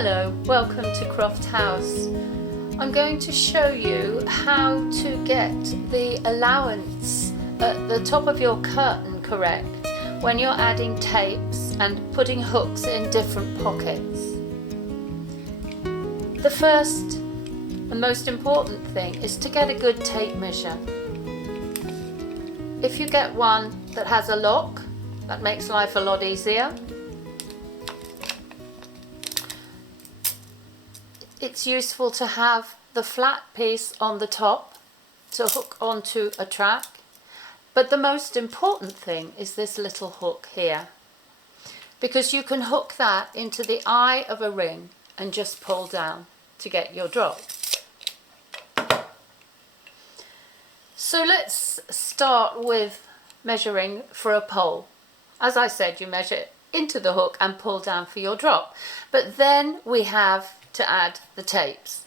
Hello, welcome to Croft House. I'm going to show you how to get the allowance at the top of your curtain correct when you're adding tapes and putting hooks in different pockets. The first and most important thing is to get a good tape measure. If you get one that has a lock, that makes life a lot easier. It's useful to have the flat piece on the top to hook onto a track, but the most important thing is this little hook here, because you can hook that into the eye of a ring and just pull down to get your drop. So let's start with measuring for a pole. As I said, you measure into the hook and pull down for your drop, but then we have to add the tapes.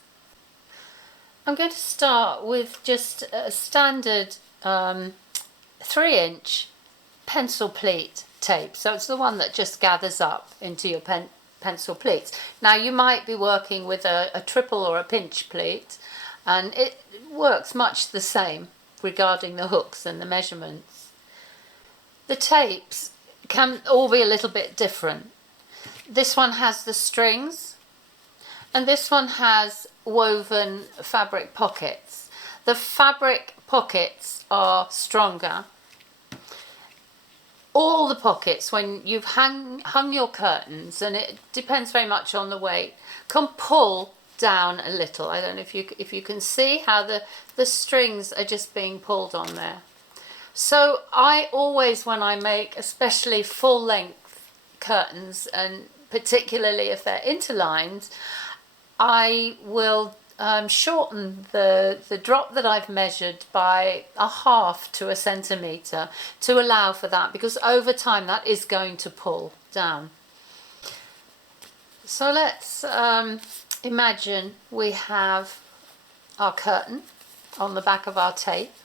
I'm going to start with just a standard 3-inch pencil pleat tape. So it's the one that just gathers up into your pencil pleats. Now you might be working with a triple or a pinch pleat, and it works much the same regarding the hooks and the measurements. The tapes can all be a little bit different. This one has the strings, and this one has woven fabric pockets. The fabric pockets are stronger. All the pockets, when you've hung your curtains, and it depends very much on the weight, can pull down a little. I don't know if you can see how the strings are just being pulled on there. So I always, when I make especially full length curtains, and particularly if they're interlined, I will shorten the drop that I've measured by 1/2 to 1 centimetre to allow for that, because over time that is going to pull down. So let's imagine we have our curtain on the back of our tape,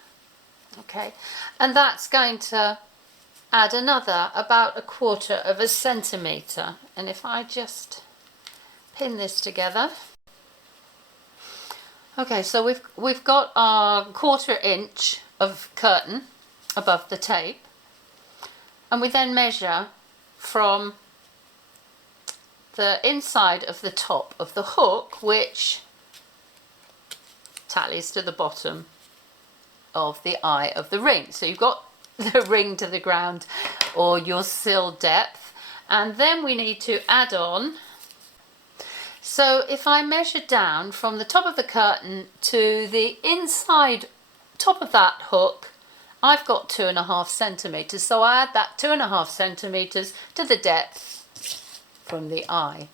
okay, and that's going to add another about 1/4 centimetre. And if I just pin this together. Okay, so we've got our 1/4 inch of curtain above the tape, and we then measure from the inside of the top of the hook, which tallies to the bottom of the eye of the ring. So you've got the ring to the ground, or your sill depth, and then we need to add on. So if I measure down from the top of the curtain to the inside top of that hook, I've got 2.5 centimetres. So I add that 2.5 centimetres to the depth from the eye.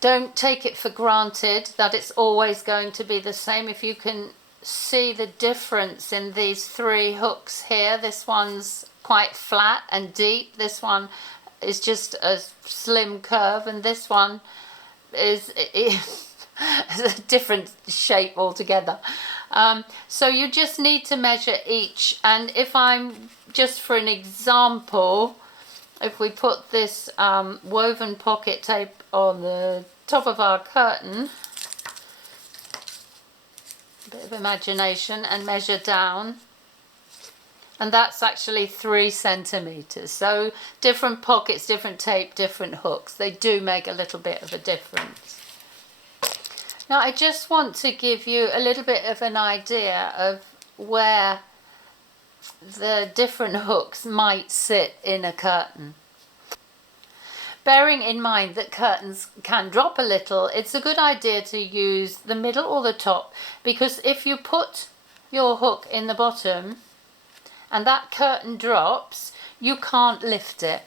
Don't take it for granted that it's always going to be the same. If you can see the difference in these 3 hooks here, this one's quite flat and deep, this one is just a slim curve, and this one is a different shape altogether. So you just need to measure each, and if I'm just for an example, if we put this woven pocket tape on the top of our curtain, a bit of imagination, and measure down, and that's actually 3 centimetres. So different pockets, different tape, different hooks, they do make a little bit of a difference. Now I just want to give you a little bit of an idea of where the different hooks might sit in a curtain. Bearing in mind that curtains can drop a little, it's a good idea to use the middle or the top, because if you put your hook in the bottom and that curtain drops, you can't lift it.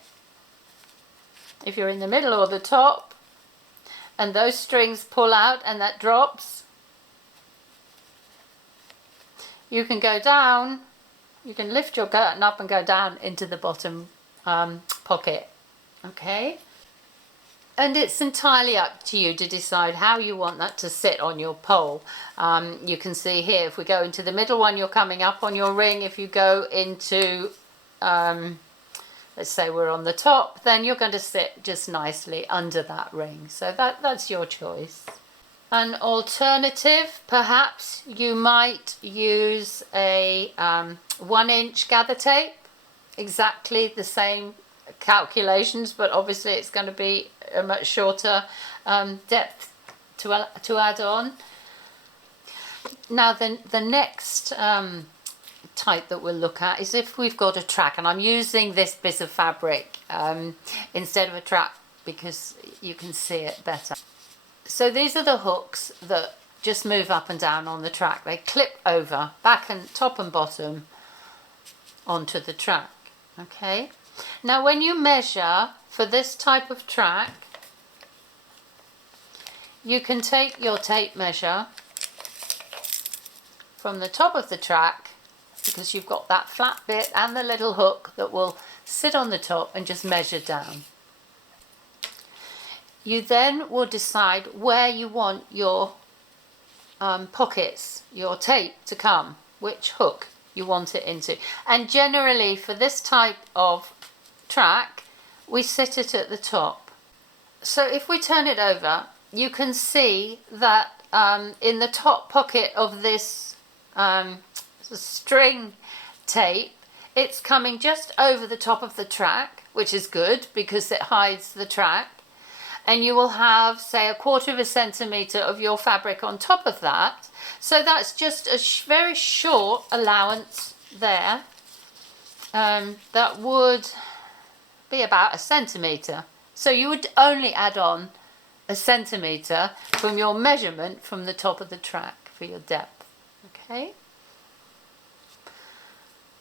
If you're in the middle or the top and those strings pull out and that drops, you can go down, you can lift your curtain up and go down into the bottom pocket, okay? And it's entirely up to you to decide how you want that to sit on your pole. You can see here, if we go into the middle one, you're coming up on your ring. If you go into let's say we're on the top, then you're going to sit just nicely under that ring. So that's your choice. An alternative, perhaps you might use a 1-inch gather tape, exactly the same calculations, but obviously it's going to be a much shorter depth to add on. Now the next type that we'll look at is if we've got a track, and I'm using this bit of fabric instead of a track because you can see it better. So these are the hooks that just move up and down on the track. They clip over, back and top and bottom, onto the track. Okay. Now when you measure for this type of track, you can take your tape measure from the top of the track, because you've got that flat bit and the little hook that will sit on the top, and just measure down. You then will decide where you want your pockets, your tape to come, which hook you want it into. And generally for this type of track, we sit it at the top. So if we turn it over, you can see that in the top pocket of this string tape, it's coming just over the top of the track, which is good because it hides the track. And you will have, say, 1/4 centimetre of your fabric on top of that. So that's just a very short allowance there. That would be about 1 centimetre. So you would only add on 1 centimetre from your measurement from the top of the track for your depth. Okay.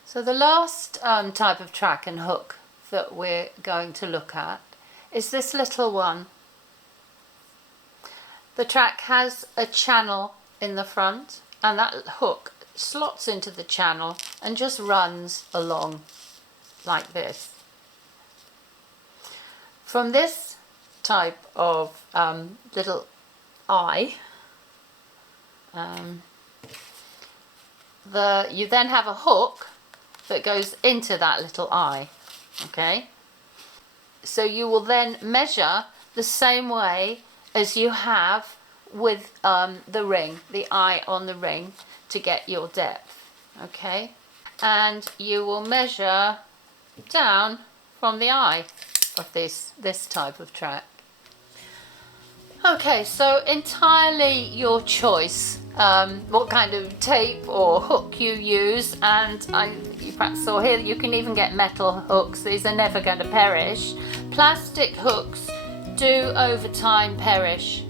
So the last type of track and hook that we're going to look at is this little one. The track has a channel in the front, and that hook slots into the channel and just runs along like this. From this type of little eye, you then have a hook that goes into that little eye. Okay, so you will then measure the same way as you have with the ring, the eye on the ring, to get your depth. Okay, and you will measure down from the eye of this type of track. Okay, so entirely your choice what kind of tape or hook you use, and you perhaps saw here that you can even get metal hooks. These are never going to perish. Plastic hooks do over time perish,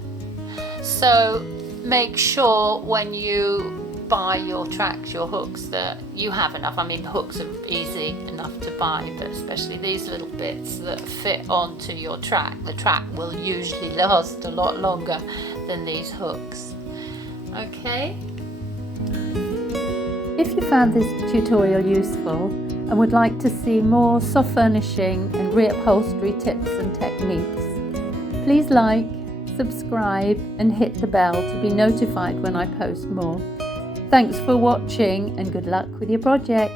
so make sure when you buy your tracks, your hooks, that you have enough. I mean, hooks are easy enough to buy, but especially these little bits that fit onto your track. The track will usually last a lot longer than these hooks. Okay. If you found this tutorial useful and would like to see more soft furnishing and reupholstery tips and techniques, please like, subscribe and hit the bell to be notified when I post more. Thanks for watching and good luck with your project.